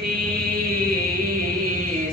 30